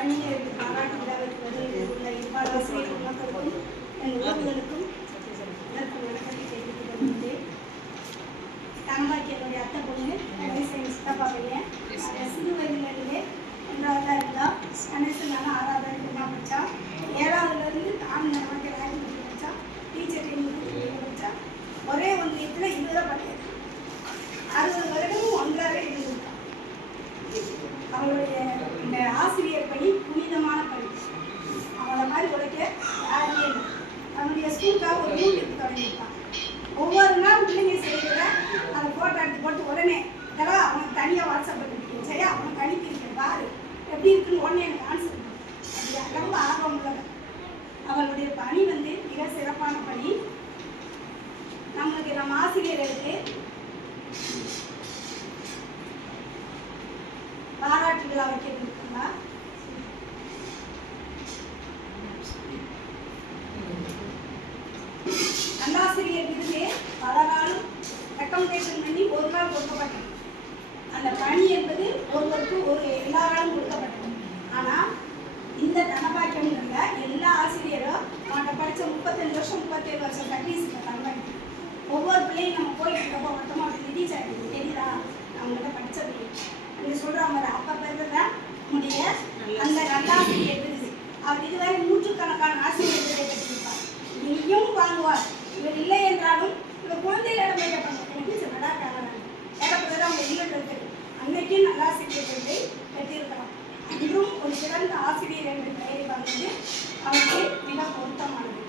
பணியினருக்கு பாராட்டு விழாவிற்கு உள்ள இருப்பாளர் ஆசிரியர் குடும்பத்திற்கும் என் உறவுகளுக்கும் இதற்கு வணக்கத்தை தெரிவித்துக் கொள்கின்றேன். தனபாக்கி என்னுடைய அத்தை பொண்ணு கணேசன் சித்தப்பா பையன் சிறு வயதிலிருந்தே 1ஆவதா இருந்தா. கணேசன் நானும் 6ஆவது வரைக்கும் படித்தா. 7ஆவதுலேருந்து நானும் நமக்கு ரேங்க் பண்ணி படித்தா. டீச்சர் ட்ரைனிங் படித்தா. ஒரே ஒன்றியத்தில் 20 படித்தேன். 60 வருடமும் ஒன்றாவே இருந்திருக்கான். அவளுடைய இந்த ஆசிரியர் பணி புனிதமான பணி. அவளை மாதிரி உழைக்க யாருமே இல்லை. அவனுடைய ஸ்கூலுக்காக ஒரு யூடியூப் தொடங்கியிருப்பான். ஒவ்வொரு நாள் பிள்ளைங்க செய்கிற அதை ஃபோட்டோ எடுத்து போட்டு உடனே இதெல்லாம் அவனுக்கு தனியாக வாட்ஸ்அப் பண்ணிருக்கேன். சரியா அவனுக்கு அனுப்பியிருக்கேன் பாரு எப்படி இருக்குன்னு உடனே எனக்கு ஆன்சர் பண்ணு. அப்படி ரொம்ப ஆர்வம் உள்ளவன். அவளுடைய பணி மிக சிறப்பான பணி. நம்ம ஆசிரியர்களுக்கு பாராட்டு விழா வைக்கிறதுக்குங்களா? நல்லாசிரியர் விருது பல நாளும் ரெக்கமெண்டேஷன் பண்ணி ஒரு நாள் கொடுக்கப்பட்டது. அந்த பணி என்பது ஒருவருக்கு எல்லாராலும் கொடுக்கப்பட்டது. ஆனால் இந்த தனபாக்கியம்ல எல்லா ஆசிரியரும் அவன்கிட்ட படித்த 35 வருஷம் 37 வருஷம் சர்வீஸ் தனபாக்கியம். ஒவ்வொரு பிள்ளையும் நம்ம போயிட்டு இருக்கப்போ மொத்தமாக அப்படி டீச்சர் தெரியுதா அவங்கள்ட்ட படித்தது நீங்க சொல்ற மாதிரி அப்ப பிறகுதான் உடைய அந்த நல்லாசிரியர் விருது. அவர் இதுவரை 100கணக்கான ஆசிரியர்களை பெற்றிருப்பார். இனியும் வாங்குவார். இவர் இல்லை என்றாலும் இவர் குழந்தைகளிடம் வைக்கப்படும். எனக்கு நடாக்காரன் ஏகப்பட்டது அவங்க இல்லைன்னு இருக்குது. அன்னைக்கும் நல்லாசிரியர் விருதை பெற்றிருக்கலாம். இன்றும் ஒரு சிறந்த ஆசிரியர் என்ற பெயரை வாங்குவது அவருக்கு மிக பொருத்தமானது.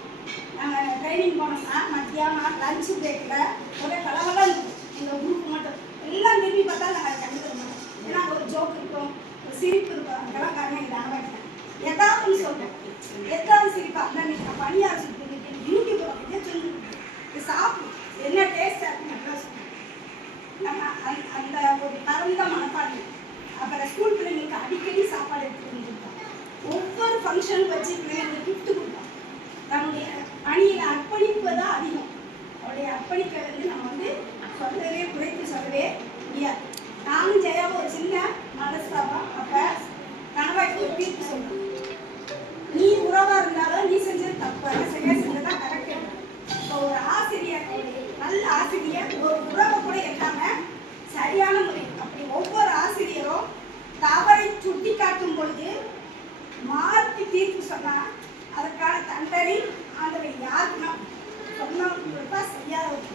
நாங்கள் ட்ரைனிங் போனோம்னா மத்தியானம் லஞ்ச் பிரேக்கில் ஒரே கலவெல்லாம் இருக்கும். எங்கள் குரூப் மட்டும் எல்லாம் திரும்பி பார்த்தா நாங்கள் கண்டுக்க மாட்டோம். ஏன்னா ஒரு ஜோக் இருக்கும், ஒரு சிரிப்பு இருக்கும். அங்கெல்லாம் காரணம் இதை ஆரம்பிக்கிறேன். எதாவது சொல்றேன், எதாவது சிரிப்பா அந்த நான் பணியார் சொல்லிட்டு யூடியூப் அப்படியே சொல்லி சாப்பிடும் என்ன டேஸ்ட் அப்படின்னு நல்லா சொல்லுவேன். நம்ம அந்த ஒரு பரந்த மனப்பான்மை. அப்புறம் ஸ்கூல் பிள்ளைங்களுக்கு அடிக்கடி சாப்பாடு எடுத்துட்டு வந்துருக்கோம். ஒவ்வொரு ஃபங்க்ஷனும் வச்சு பிள்ளைங்களுக்கு கிஃப்ட் கொடுப்போம். தன்னுடைய பணியில் அர்ப்பணிப்பதான் அதிகம். அவருடைய அர்ப்பணிப்பை நம்ம சொல்லவே குறைத்து சொல்லவே முடியாது. நானும் ஜெயாவும் ஒரு சின்ன மனஸ்தாபம். அப்போ கணவாய்க்கு ஒரு தீர்ப்பு சொல்றேன். நீ உறவா இருந்தாலும் நீ செஞ்சது தப்பு, சரியா செஞ்சதா கரெக்ட். இப்போ ஒரு ஆசிரியர், நல்ல ஆசிரியர் ஒரு உறவை கூட இல்லாம சரியான முறை அப்படி ஒவ்வொரு ஆசிரியரும் தவறை சுட்டி காட்டும் பொழுது மாற்றி தீர்ப்பு சொன்னா அதற்கான தண்டனை ஆண்டவர் யாருக்குன்னா சொன்னவங்களுக்கா செய்யாதவங்க.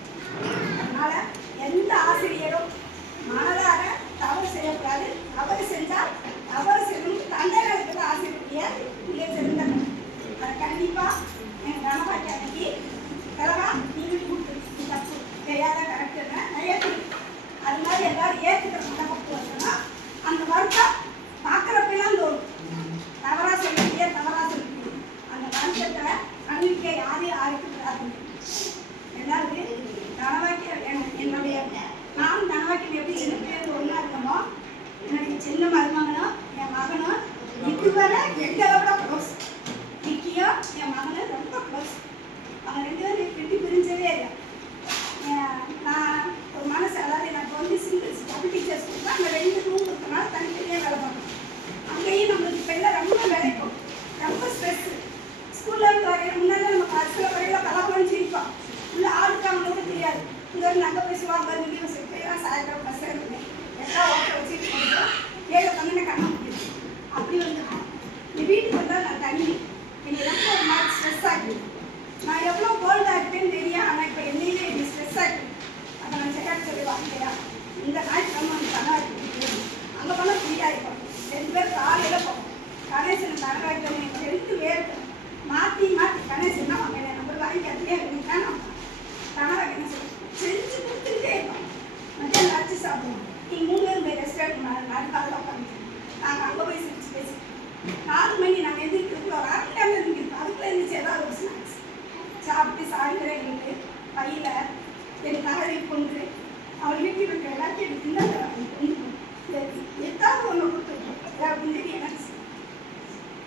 அதனால எந்த ஆசிரியரும் மனதார தவறு செய்யக்கூடாது. தவறு செஞ்சால் தவறு செய்யணும் தண்டனை இருக்கிற ஆசிரியர் மிக சிறந்த. அதை கண்டிப்பா என் கணவாக்கி அன்னைக்கு கலவா நீங்க கொடுத்து தப்பு தெரியாத கரெக்ட் நான் ஏற்றுக்கணும். அது மாதிரி எல்லாரும் ஏற்றுக்கிற மனப்பட்டு வரணும்னா அந்த வருத்தம் பார்க்குறப்பெல்லாம் தோணும். தவறா சொல்லிட்டே தவறா சொல்லிட்டு அந்த வருத்தத்தை அன்னைக்கு யாருக்கும் கூடாது. எல்லாருக்கும் கணவாக்கி என்னுடைய நானும் தனவாக்கி எப்படி சின்ன பேர் ஒன்றா இருக்கமோ என்னுடைய சின்ன மருமகனும் என் மகனும் இதுவரை எங்களை விட க்ளோஸ். விக்கியும் என் மகனும் ரொம்ப க்ளோஸ். அவங்க 2 பேரும் விட்டு பிரிஞ்சதே இல்லை. நான் ஒரு மனசு அதாவது எனக்கு சிங்கிள்ஸ் டபுள் டீச்சர்ஸ் கொடுத்தா அங்கே 2 ரூம் இருக்கிறனால தனித்தனியாக வேலை பார்க்கணும். அங்கேயும் நம்மளுக்கு இப்போ எல்லாம் ரொம்ப வேலைக்கும் ரொம்ப ஸ்ட்ரெஸ்ஸு. ஸ்கூலில் வரைய முன்னாடி நம்ம சில வரையில கலப்படம் சிரிப்போம். உள்ள ஆளுக்கு அவங்களுக்கு தெரியாது. இங்கே அங்கே பேசுவாங்க நினைவு செப்பையெல்லாம் சாயந்தரம் பஸ் எடுத்துங்க எல்லாம் ஓட்ட வச்சுட்டு போகிறோம். 7 பண்ண கண்ண முடியும். அப்படி வந்துடும். இந்த வீட்டுக்கு வந்தால் நான் தண்ணி என்னை ரொம்ப ஒரு மாதிரி ஸ்ட்ரெஸ் ஆகிடும். நான் எவ்வளோ கோல்டாக இருக்கேன்னு தெரியும். ஆனால் இப்போ என்னையே என்னை ஸ்ட்ரெஸ் ஆகிடும். அப்போ நான் சரியாக சொல்லி வாங்கலையா இந்த ஞாயிற்றுக்கிழமை பண்ணா இருக்குது அங்கே பண்ணால் ஃப்ரீயாக இருக்கும். 2 பேர் காலையில் போவோம். கணேசன் தனவாய்க்கு எனக்கு 2 பேருக்கு மாற்றி கணேசன் தான் வாங்க நம்ம வாங்கிக்கிறதுலே இருக்கா நான் கணவாய்க்கு என்ன சொல்லுவேன் செஞ்சு கொடுத்துட்டே இருக்கோம். மத்தியானம் லஞ்சு சாப்பிடுவோம். நீ 3 பேரும் போய் ரெஸ்டாரண்ட் நடுக்காதில் உட்காந்துட்டு நாங்கள் அங்கே போய் சிரிச்சு பேசி 4 மணி நாங்கள் எந்திரிக்கிறதுக்குள்ள ஒரு 1/2 மணி நேரம் இருந்துருக்கு. அதுக்குள்ளே இருந்துச்சு ஏதாவது ஒரு ஸ்நாக்ஸ் சாப்பிட்டு சாயந்தரம் எங்களுக்கு பையில் என் தகவலை கொண்டு அவள் வீட்டில் இருக்கிற எல்லாத்தையும் எனக்கு இந்த கொண்டு எதாவது ஒன்று கொடுத்துருக்கோம் அப்படின்னு சொல்லி எனக்கு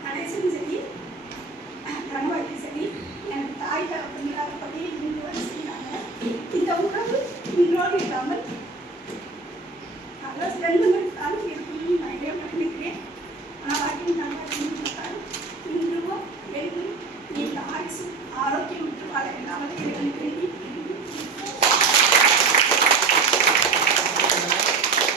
கணேசனும் சரி கணவாய்க்கு சரி எனக்கு தாய் தரப்பில்லாத பற்றி இன்று வரை செய்யறாங்க. இந்த உறவு இன்றோடு இல்லாமல் அதான் 2 மணி காலம் இருக்கணும்னு நான் நினைக்கிறேன்.